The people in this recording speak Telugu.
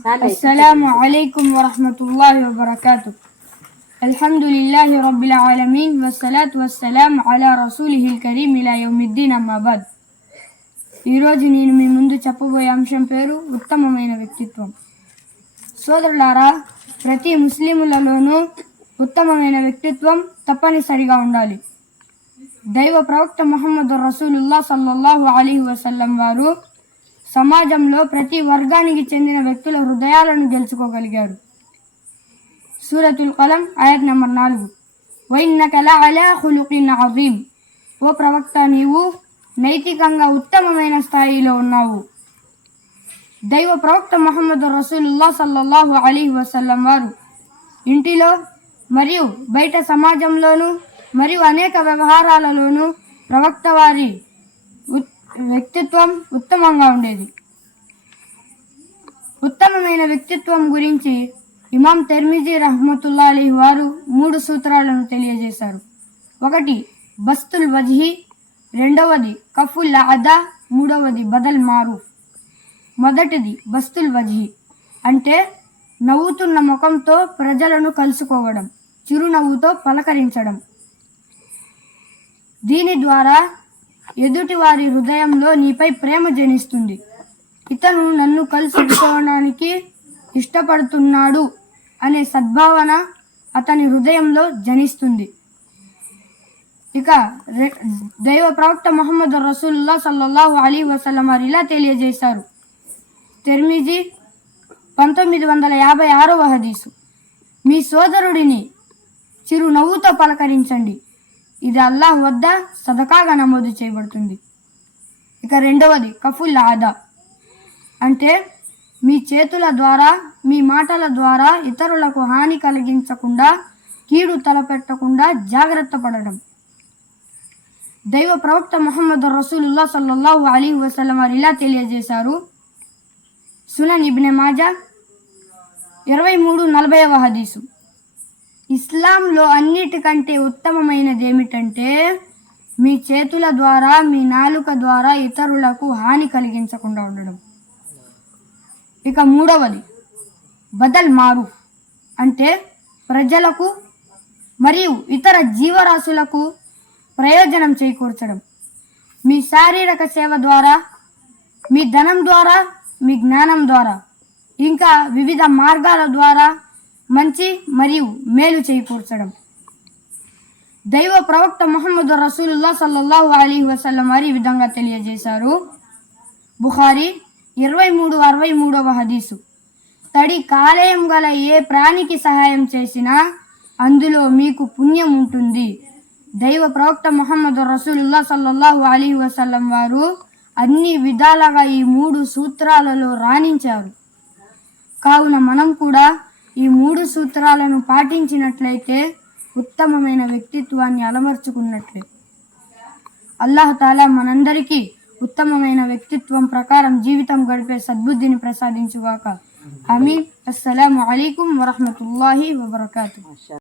السلام عليكم ورحمة الله وبركاته. الحمد لله رب العالمين والصلاة والسلام على رسوله الكريم إلى يوم الدين أما بعد. ఈరోజు నేను మీ ముందు చెప్పబోయే అంశం పేరు ఉత్తమమైన వ్యక్తిత్వం. సోదరులారా, ప్రతి ముస్లిములలోనూ ఉత్తమమైన వ్యక్తిత్వం తప్పనిసరిగా ఉండాలి. దైవ ప్రవక్త ముహమ్మద్ రసూలుల్లాహ్ సల్లల్లాహు అలైహి వసల్లం వారు సమాజంలో ప్రతి వర్గానికి చెందిన వ్యక్తుల హృదయాలను గెలుచుకోగలిగారు. సూరతుల్ కలం ఆయత్ నంబర్ 4. వఇన్నక లఅలా ఖులుఖిన్ అజీమ్. ఓ ప్రవక్త, నీవు నైతికంగా ఉత్తమమైన స్థాయిలో ఉన్నావు. దైవ ప్రవక్త ముహమ్మద్ రసూలుల్లాహ్ సల్లల్లాహు అలైహి వసల్లం వారు ఇంటిలో మరియు బయట సమాజంలోనూ మరియు అనేక వ్యవహారాలలోనూ ప్రవక్త వారి వ్యక్తిత్వం ఉత్తమంగా ఉండేది. ఉత్తమమైన వ్యక్తిత్వం గురించి ఇమాం తిర్మిజీ రహ్మతుల్లాహి అలైహి వారు 3 సూత్రాలను తెలియజేశారు. 1 బస్తుల్ వజ్హి, 2వది కఫుల్ అదా, 3వది బదల్ మారూఫ్. మొదటిది బస్తుల్ వజ్హి అంటే నవ్వుతున్న ముఖంతో ప్రజలను కలుసుకోవడం, చిరునవ్వుతో పలకరించడం. దీని ద్వారా ఎదుటి వారి హృదయంలో నీపై ప్రేమ జనిస్తుంది. ఇతను నన్ను కలుసుకోవడానికి ఇష్టపడుతున్నాడు అనే సద్భావన అతని హృదయంలో జనిస్తుంది. ఇక దైవ ప్రవక్త ముహమ్మద్ రసూలుల్లాహ్ సల్లల్లాహు అలైహి వసల్లం వారు ఇలా తెలియజేశారు. తిర్మిజీ 1956వ హదీసు, మీ సోదరుడిని చిరునవ్వుతో పలకరించండి, ఇది అల్లాహ్ వద్ద సదకాగా నమోదు చేయబడుతుంది. ఇక 2వది కఫుల్ ఆదా అంటే మీ చేతుల ద్వారా, మీ మాటల ద్వారా ఇతరులకు హాని కలిగించకుండా, కీడు తలపెట్టకుండా జాగ్రత్త పడడం. దైవ ప్రవక్త ముహమ్మద్ రసూలుల్లాహ్ సల్లల్లాహు అలైహి వసల్లం వారు ఇలా తెలియజేశారు. సునన్ ఇబ్నె మాజా 23:40వ హదీసు, ఇస్లాంలో అన్నిటికంటే ఉత్తమమైనది ఏమిటంటే మీ చేతుల ద్వారా, మీ నాలుక ద్వారా ఇతరులకు హాని కలిగించకుండా ఉండడం. ఇక 3వది బదల్ మారూఫ్ అంటే ప్రజలకు మరియు ఇతర జీవరాశులకు ప్రయోజనం చేకూర్చడం. మీ శారీరక సేవ ద్వారా, మీ ధనం ద్వారా, మీ జ్ఞానం ద్వారా, ఇంకా వివిధ మార్గాల ద్వారా మంచి మరియు మేలు చేకూర్చడం. దైవ ప్రవక్త ముహమ్మద్ రసూలుల్లాహ్ సల్లల్లాహు అలైహి వసల్లం వారు ఈ విధంగా తెలియజేశారు. బుఖారీ 23:63వ హదీసు, తడి కాలేయం గల ఏ ప్రాణికి సహాయం చేసినా అందులో మీకు పుణ్యం ఉంటుంది. దైవ ప్రవక్త ముహమ్మద్ రసూలుల్లాహ్ సల్లల్లాహు అలైహి వసల్లం వారు అన్ని విధాలుగా ఈ 3 సూత్రాలలో రాణించారు. కావున మనం కూడా ఈ 3 సూత్రాలను పాటించినట్లయితే ఉత్తమమైన వ్యక్తిత్వాన్ని అలమర్చుకున్నట్లే. అల్లాహ్ తాలా మనందరికీ ఉత్తమమైన వ్యక్తిత్వం ప్రకారం జీవితం గడిపే సద్బుద్ధిని ప్రసాదించుగాక. ఆమీన్. అస్సలాము అలైకుం వరహ్మతుల్లాహి వబరకాతుహు.